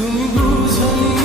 有你，不曾遗。